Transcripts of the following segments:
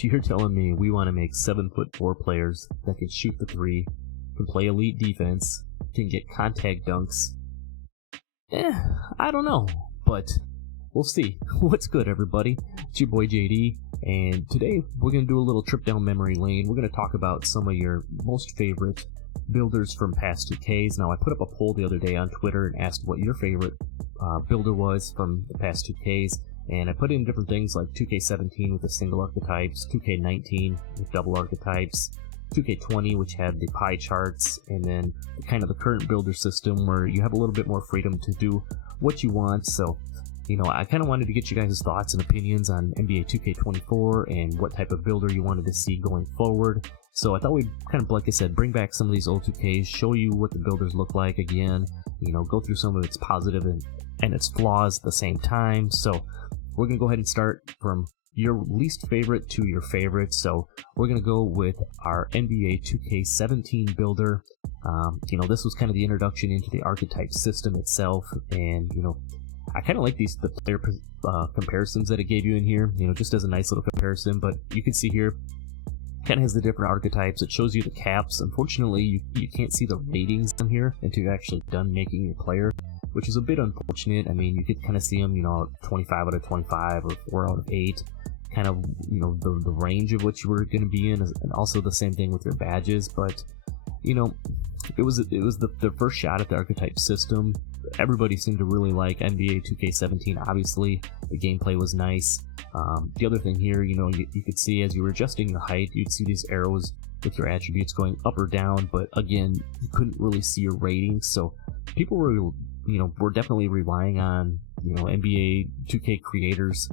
So you're telling me we want to make 7'4" players that can shoot the three, can play elite defense, can get contact dunks? I don't know, but we'll see. What's good, everybody? It's your boy JD, and today we're going to do a little trip down memory lane. We're going to talk about some of your most favorite builders from past 2Ks. Now, I put up a poll the other day on Twitter and asked what your favorite builder was from the past 2Ks, and I put in different things like 2K17 with the single archetypes, 2K19 with double archetypes, 2K20 which had the pie charts, and then kind of the current builder system where you have a little bit more freedom to do what you want. So, you know, I kind of wanted to get you guys' thoughts and opinions on NBA 2K24 and what type of builder you wanted to see going forward. So I thought we'd kind of, like I said, bring back some of these old 2Ks, show you what the builders look like again, you know, go through some of its positive and its flaws at the same time. So we're going to go ahead and start from your least favorite to your favorite. So we're going to go with our NBA 2K17 builder. You know, this was kind of the introduction into the archetype system itself, and, you know, I kind of like the player comparisons that it gave you in here, you know, just as a nice little comparison. But you can see here, kind of has the different archetypes. It shows you the caps. Unfortunately, you can't see the ratings on here until you're actually done making your player, which is a bit unfortunate. I mean, you could kind of see them, you know, 25 out of 25 or 4 out of 8, kind of, you know, the range of what you were going to be in, and also the same thing with your badges. But, you know, it was the first shot at the archetype system. Everybody seemed to really like NBA 2K17. Obviously, the gameplay was nice. The other thing here, you know, you could see as you were adjusting your height, you'd see these arrows with your attributes going up or down, but again, you couldn't really see your ratings. So people were, you know, were definitely relying on, you know, NBA 2K creators,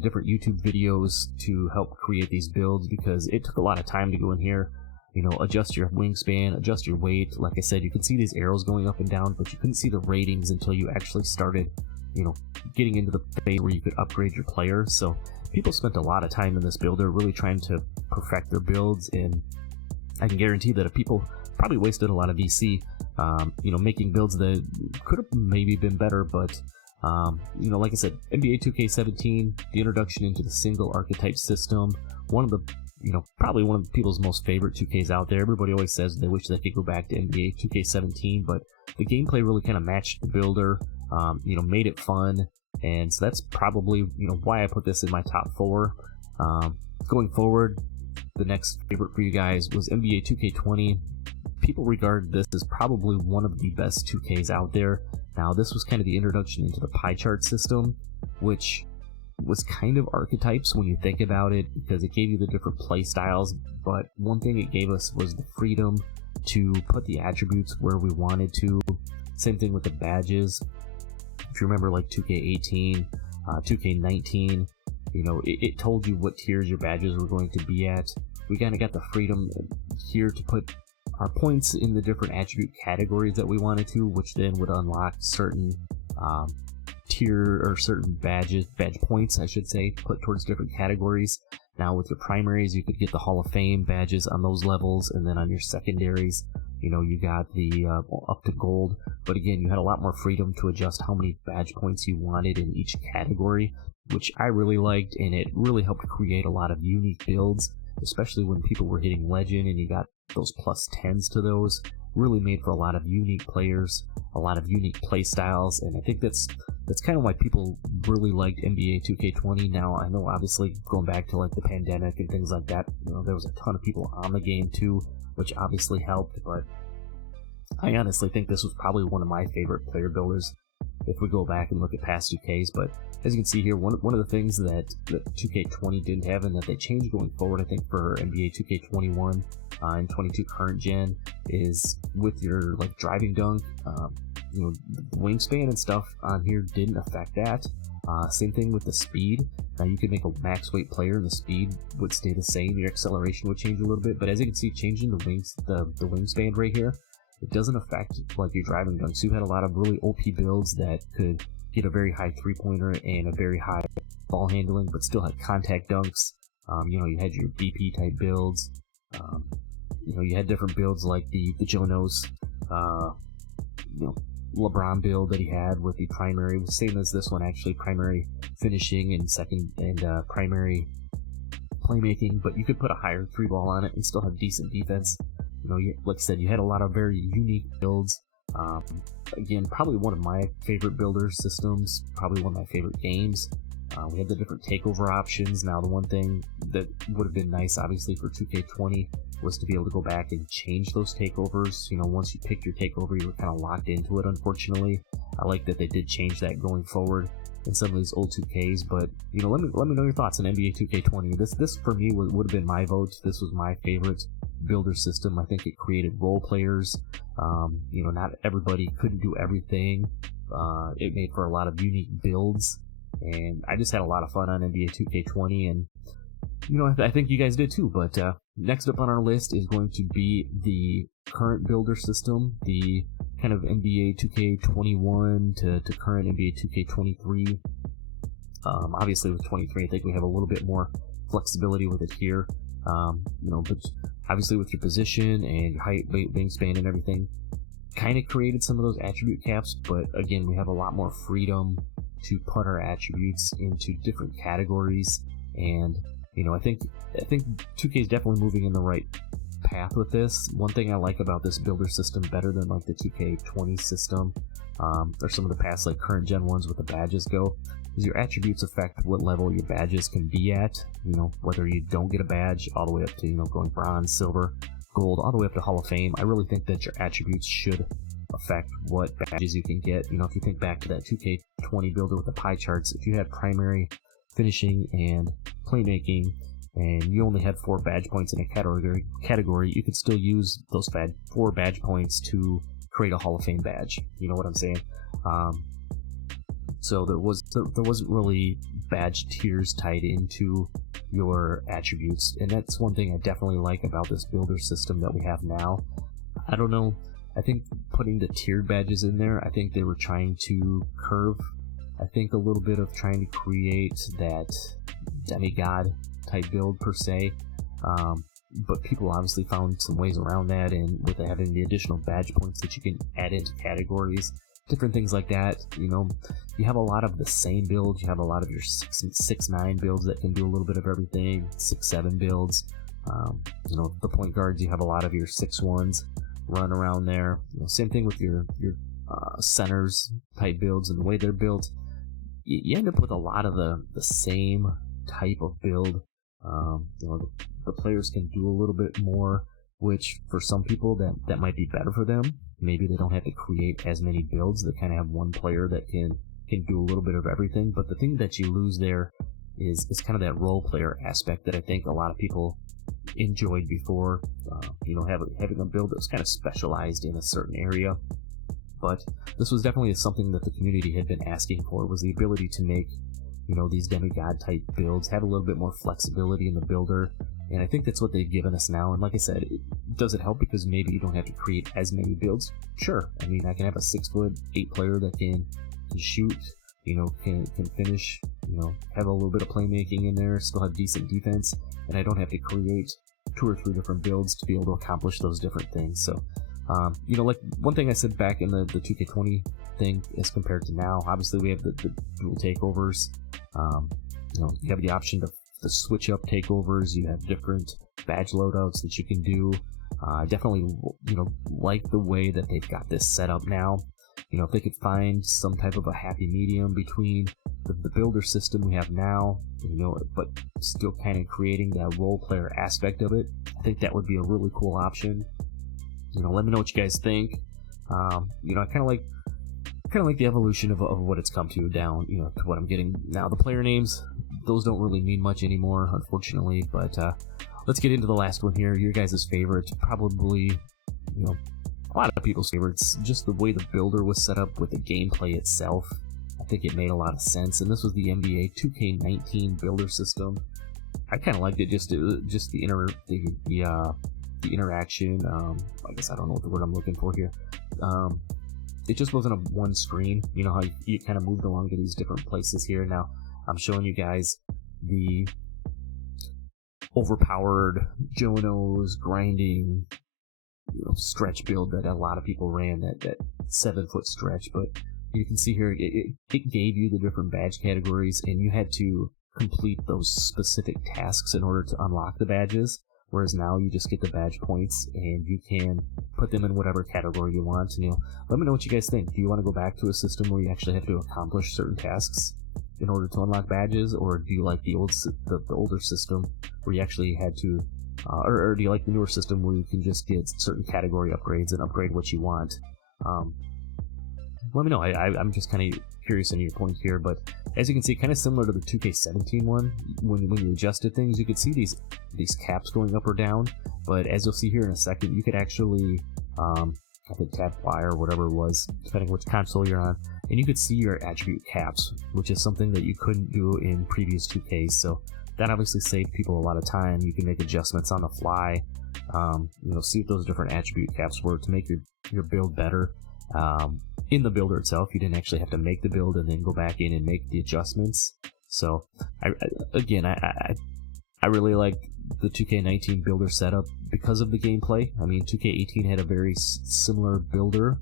different YouTube videos to help create these builds, because it took a lot of time to go in here, you know, adjust your wingspan, adjust your weight. Like I said, you could see these arrows going up and down, but you couldn't see the ratings until you actually started, you know, getting into the phase where you could upgrade your player. So people spent a lot of time in this builder really trying to perfect their builds, and I can guarantee that if people probably wasted a lot of VC, you know, making builds that could have maybe been better. But you know, like I said, NBA 2K17, the introduction into the single archetype system, one of the, you know, probably one of people's most favorite 2Ks out there. Everybody always says they wish they could go back to NBA 2K17, but the gameplay really kind of matched the builder, you know, made it fun, and so that's probably, you know, why I put this in my top 4. Going forward, the next favorite for you guys was NBA 2K20. People regard this as probably one of the best 2Ks out there. Now, this was kind of the introduction into the pie chart system, which was kind of archetypes when you think about it, because it gave you the different play styles, but one thing it gave us was the freedom to put the attributes where we wanted to. Same thing with the badges. If you remember, like 2K18, 2K19, you know, it told you what tiers your badges were going to be at. We kind of got the freedom here to put our points in the different attribute categories that we wanted to, which then would unlock certain tier or certain badge points, I should say, put towards different categories. Now with your primaries, you could get the Hall of Fame badges on those levels, and then on your secondaries, you know, you got the up to gold. But again, you had a lot more freedom to adjust how many badge points you wanted in each category, which I really liked, and it really helped create a lot of unique builds, especially when people were hitting legend and you got those plus 10s to those. Really made for a lot of unique players, a lot of unique play styles, and I think that's kind of why people really liked NBA 2K20. Now, I know obviously going back to like the pandemic and things like that, you know, there was a ton of people on the game too, which obviously helped, but I honestly think this was probably one of my favorite player builders if we go back and look at past 2Ks. But as you can see here, one of the things that 2K20 didn't have and that they changed going forward, I think, for NBA 2K21 and 22 current gen, is with your like driving dunk, you know, the wingspan and stuff on here didn't affect that. Same thing with the speed. Now you could make a max weight player and the speed would stay the same. Your acceleration would change a little bit, but as you can see, changing the wingspan right here, it doesn't affect like your driving dunk. So you had a lot of really OP builds that could get a very high 3-pointer and a very high ball handling, but still had contact dunks. You know, you had your BP type builds. You know, you had different builds like the Jonos, you know, LeBron build that he had with the primary, same as this one actually, primary finishing and second and primary playmaking, but you could put a higher 3-ball on it and still have decent defense. Like I said, you had a lot of very unique builds. Again, probably one of my favorite builder systems, probably one of my favorite games. We had the different takeover options. Now, the one thing that would have been nice, obviously, for 2K20 was to be able to go back and change those takeovers. Once you picked your takeover, you were kind of locked into it, unfortunately. I like that they did change that going forward in some of these old 2Ks, but, let me know your thoughts on NBA 2K20. This for me, would have been my vote. This was my favorite builder system. I think it created role players. Not everybody couldn't do everything. It made for a lot of unique builds, and I just had a lot of fun on NBA 2K20, and I think you guys did too. But next up on our list is going to be the current builder system, the kind of NBA 2K21 to current NBA 2K23. Obviously with 23, I think we have a little bit more flexibility with it here. But obviously with your position and your height, weight, wingspan, and everything, kind of created some of those attribute caps. But again, we have a lot more freedom to put our attributes into different categories, and I think 2K is definitely moving in the right path with this. One thing I like about this builder system better than like the 2K20 system, or some of the past like current gen ones with the badges go, is your attributes affect what level your badges can be at. Whether you don't get a badge all the way up to going bronze, silver, gold, all the way up to Hall of Fame. I really think that your attributes should affect what badges you can get. If you think back to that 2K20 builder with the pie charts, if you had primary, finishing, and playmaking, and you only had 4 badge points in a category, you could still use those 4 badge points to create a Hall of Fame badge. You know what I'm saying? So there wasn't really badge tiers tied into your attributes, and that's one thing I definitely like about this builder system that we have now. I don't know, I think putting the tiered badges in there, I think they were trying to curve, I think, a little bit of trying to create that demigod type build per se, but people obviously found some ways around that, and with having the additional badge points that you can add into categories, different things like that. You have a lot of the same builds. You have a lot of your 6'9" builds that can do a little bit of everything, 6'7" builds. The point guards, you have a lot of your 6'1s run around there. Same thing with your centers type builds, and the way they're built, you end up with a lot of the same type of build. The players can do a little bit more, which for some people that might be better for them. Maybe they don't have to create as many builds. They kind of have one player that can do a little bit of everything. But the thing that you lose there is kind of that role player aspect that I think a lot of people enjoyed before. Having a build that was kind of specialized in a certain area. But this was definitely something that the community had been asking for, was the ability to make these demigod type builds, have a little bit more flexibility in the builder, and I think that's what they've given us now. And like I said, does it help because maybe you don't have to create as many builds? Sure. I mean, I can have a 6'8" player that can shoot, can finish, have a little bit of playmaking in there, still have decent defense, and I don't have to create 2 or 3 different builds to be able to accomplish those different things. So like one thing I said back in the 2K20 thing as compared to now, obviously we have the dual takeovers. You have the option to switch up takeovers. You have different badge loadouts that you can do. I definitely, like the way that they've got this set up now. If they could find some type of a happy medium between the builder system we have now, but still kind of creating that role player aspect of it, I think that would be a really cool option. Let me know what you guys think. I kind of like the evolution of what it's come to down, to what I'm getting now. The player names, those don't really mean much anymore, unfortunately. But let's get into the last one here. Your guys' favorite, probably, a lot of people's favorites. Just the way the builder was set up with the gameplay itself. I think it made a lot of sense. And this was the NBA 2K19 builder system. I kind of liked it. Just the interaction. I guess I don't know what the word I'm looking for here. It just wasn't a one screen. How you kind of moved along to these different places here. Now I'm showing you guys the overpowered Jonos grinding, stretch build that a lot of people ran, that 7-foot stretch. But you can see here it gave you the different badge categories, and you had to complete those specific tasks in order to unlock the badges, whereas now you just get the badge points and you can put them in whatever category you want. And let me know what you guys think. Do you want to go back to a system where you actually have to accomplish certain tasks in order to unlock badges, or do you like the older system where you actually had to, or do you like the newer system where you can just get certain category upgrades and upgrade what you want? Let me know. I'm just kind of curious on your point here, but as you can see, kind of similar to the 2K17 one, when you adjusted things, you could see these caps going up or down, but as you'll see here in a second, you could actually, I think tap Y or whatever it was, depending which console you're on, and you could see your attribute caps, which is something that you couldn't do in previous 2Ks, so that obviously saved people a lot of time. You can make adjustments on the fly, see if those different attribute caps were to make your build better. In the builder itself, you didn't actually have to make the build and then go back in and make the adjustments. So, I really like the 2K19 builder setup because of the gameplay. I mean, 2K18 had a very similar builder,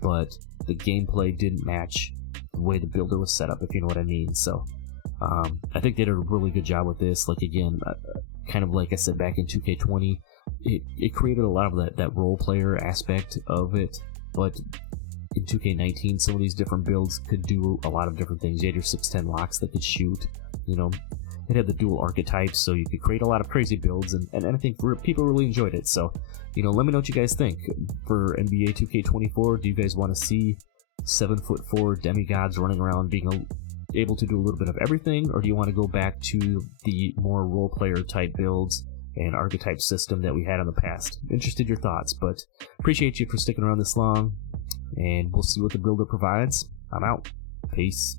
but the gameplay didn't match the way the builder was set up, if you know what I mean. So, I think they did a really good job with this. Like, again, kind of like I said back in 2K20, it created a lot of that role player aspect of it, but in 2K19, some of these different builds could do a lot of different things. You had your 610 locks that could shoot, it had the dual archetypes, so you could create a lot of crazy builds, and I think people really enjoyed it. So, let me know what you guys think. For NBA 2K24, do you guys want to see 7'4" demigods running around being able to do a little bit of everything, or do you want to go back to the more role player type builds and archetype system that we had in the past? Interested in your thoughts, but appreciate you for sticking around this long, and we'll see what the builder provides. I'm out. Peace.